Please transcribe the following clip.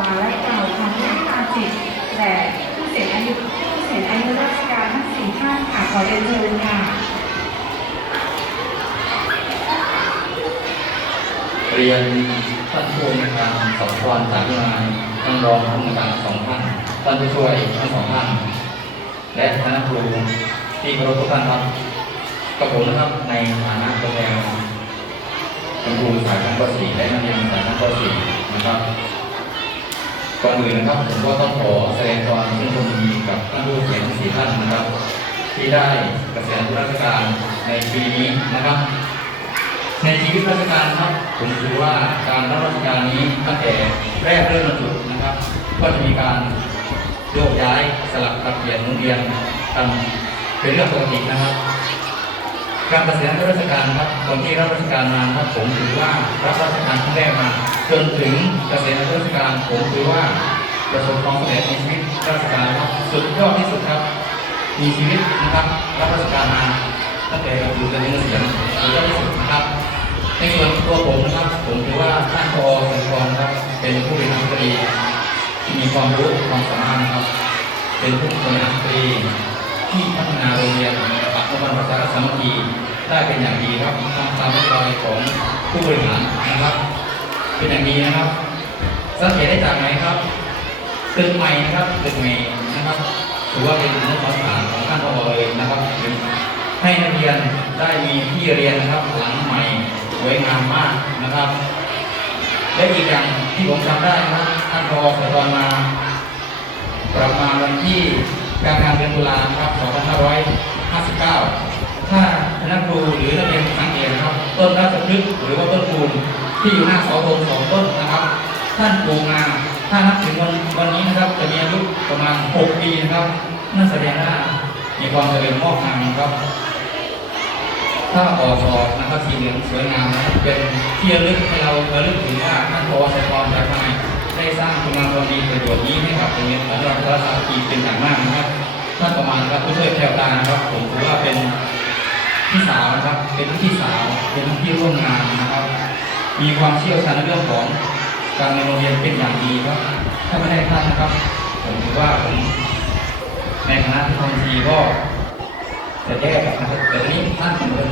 ลาและกล่าวคำให้ตามจิตแด่ผู้เสียอายุผู้เสียอายุราชการทั้งสี่ท่านค่ะขอเรียนเชิญค่ะเรียนท่านผู้ในวยการสองวันจากที่มาท่านรองผู้ในวยการสองท่านท่านผู้ช่วยทั้งสองท่านและคณะครูที่เคารพทุกท่านครับกับผมนะครับในฐานะตัวแทนคุณครูสายชั้นป .4 และนักเรียนสายชั้นป .4 นะครับ ก่อนอื่นนะครับผมก็ต้องขอแสดงความชื่นชมยินดีกับท่านผู้เขียนทั้งสี่ท่านนะครับ ที่ได้เกษียณราชการในปีนี้นะครับ ในชีวิตราชการครับผมถือว่าการรับราชการนี้ตั้งแต่แรกเริ่มมาจุดนะครับ ก็จะมีการโยกย้ายสลับกับเปลี่ยนโรงเรียนกันเป็นเรื่องปกตินะครับ การเกษียณราชการครับคนที่รับราชการมาครับผมถือว่ารับราชการครั้งแรกมาจนถึงเกษียณราชการผมถือว่าประสบความสำเร็จในชีวิตราชการครับสุดยอดที่สุดครับมีชีวิตนะครับรับราชการมาตั้งแต่อยู่จนถึงเกษียณสุดยอดที่สุดนะครับในส่วนตัวผมนะครับผมถือว่าท่านพอสังกรครับเป็นผู้บริหารคดีที่มีความรู้ความสามารถครับ เป็นผู้บริหารคดีที่พัฒนาโรงเรียนปักนวันประชาสามัคคี ได้เป็นอย่างดีครับทำตามนโยบายของผู้บริหารนะครับ เป็นอย่างดีนะครับ สังเกตได้จากไหนครับตึกใหม่นะครับตึกใหม่นะครับถือว่าเป็นมาตรฐาของท่านพอเลยนะครับให้นักเรียนได้มีที่เรียนนะครับหลังใหม่สวยงามมากนะครับ และอีกอย่างที่ผมจำได้นะครับท่านรอสตอนมาประมาณวันที่กลางงานเดือนตุลาครับ 2559 ถ้าคณะครูหรือนักเรียนสังเกตนะครับ ต้นราชพฤกษ์หรือว่าต้นปูน ที่อยู่หน้าเสาธงสองต้นนะครับ ท่านปลูกมาถ้านับถึงวันวันนี้นะครับ จะมีอายุประมาณ 6 ปีนะครับนั่นแสดงว่ามีความเจริญงอกงามครับ ถ้าออกอกนะครับสีเหลืองสวยงามนะเป็นที่ระลึกให้เราระลึกถึงว่าท่านพอสกรจากนายได้สร้างคุณงามความดีประโยชน์นี้ให้กับโรงเรียนของเราพระสามัคคีเป็นอย่างมากนะครับท่านประมาณครับผู้ช่วยแพรวตานะครับผมถือว่าเป็นพี่สาวนะครับ เป็นพี่สาวเป็นพี่ร่วมงานนะครับ มีความเชี่ยวชาญในเรื่องของการในโรงเรียนเป็นอย่างดีครับ ถ้าไม่ได้ท่านนะครับ ผมถือว่าผมในคณะที่ทำทีก็จะแย่นะครับแต่ทีนี้ท่านเป็นคนที่